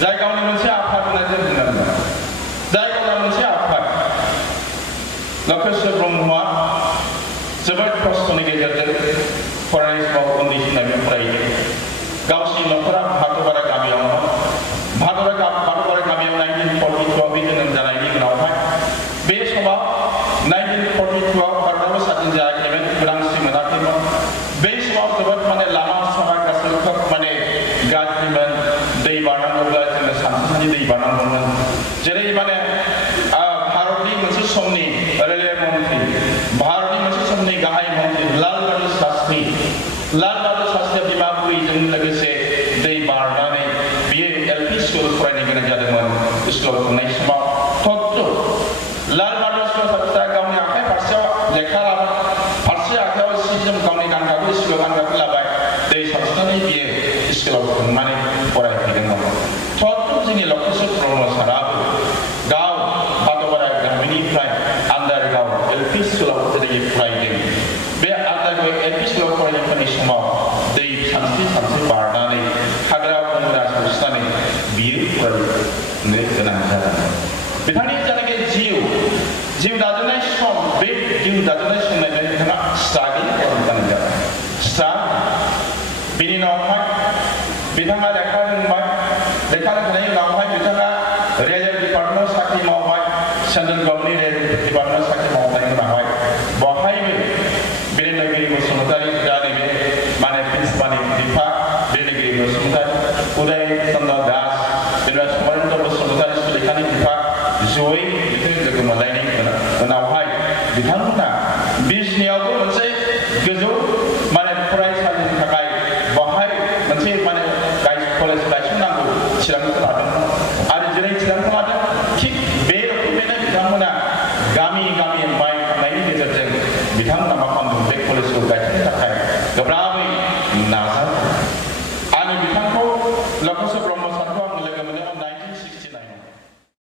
जाय गावनि मोनसे आफाद होननानै जों बुंनांगोन जाय गावनि मोनसे आफाद लकेश्वर ब्रह्मआ जोबोद खस्थ'नि गेजेरजों फरायनाय समाव उन्दै समाव फरायो गावसिनि न'खरा भादबारा गामियावमोन भादबारा गामियाव 1942 बे जोनोम जानायनि उनावहाय बे समाव 1942 आव भारतआव स्वाधीन जायाखैमोन उदांस्रि मोनाखैमोन बे समाव जोबोद माने लामा सामा गासैबो खोब माने गाज्रिमोन दै बारनांगौब्ला जोङो सानसेमानि दै बारनांगौमोन जेरै माने भारतनि मोनसे समनि रेलवे मन्त्रि भारतनि मोनसे समनि गाहाय मन्त्रि लाल बाहादुर शास्त्रीया बिमा बुरैजों लोगोसे दै बारनानै बियो एलपि स्कुल फरायनो गोनां जादोंमोन स्कुलाव थांनाय समाव लाल बाहादुर शास्त्रीया गावनि आखाइ फारसेयाव लेखा लाबाय फारसे आखाइयाव सि जोम गावनि गानग्राखौ स्कुलाव गानग्राखौ लाबाय दै सानस्रिनानै बियो स्कुलाव थांनानै फरायहैदोंमोन जोंनि लकेश्वर ब्रह्म साराबो गाव भादबारा गामिनिफ्राय आन्दारगाव एलपि स्कुलाव जेरै फरायदों बे आन्दारगाव एलपि स्कुलाव फरायनायफोरनि समाव दै सानस्रि बारनानै हाग्रा बंग्रा सौसिनानै बियो फरायनो गोनां जादोंमोन बिथांनि जायनाखि जिउ दाजानाय सम बे जिउ दाजानाय समनिफ्राय बिथाङा स्ट्रागल खालामनो जादों बेनि उनावहाय बिथाङा लेखा रोंबाय लेखा रोंनायनि उनावहाय बिथाङा रेलवे डिपार्टमेन्टआव साख्रि मावबाय सेन्ट्रेल गभर्नमेन्टनि रेलवे डिपार्टमेन्टआव साख्रि मावनायनि उनावहाय बहायबो बिरेन्द्रगिरि बसुमतारी दा नैबे माने प्रिन्सिपालनि बिफा बिरेन्द्रगिरि बसुमतारी उदय चन्द्र दास बेनिफ्राय समरेन्द्र बसुमतारी सुलेखानि बिफा जयै बिसोर लोगो मोनलायनायनि उनावहाय बिथांमोना बिजनियावबो मोनसे गोजौ माने फरायसालिनि थाखाय बहाय मोनसे माने कलेज गायसननांगौ चिरां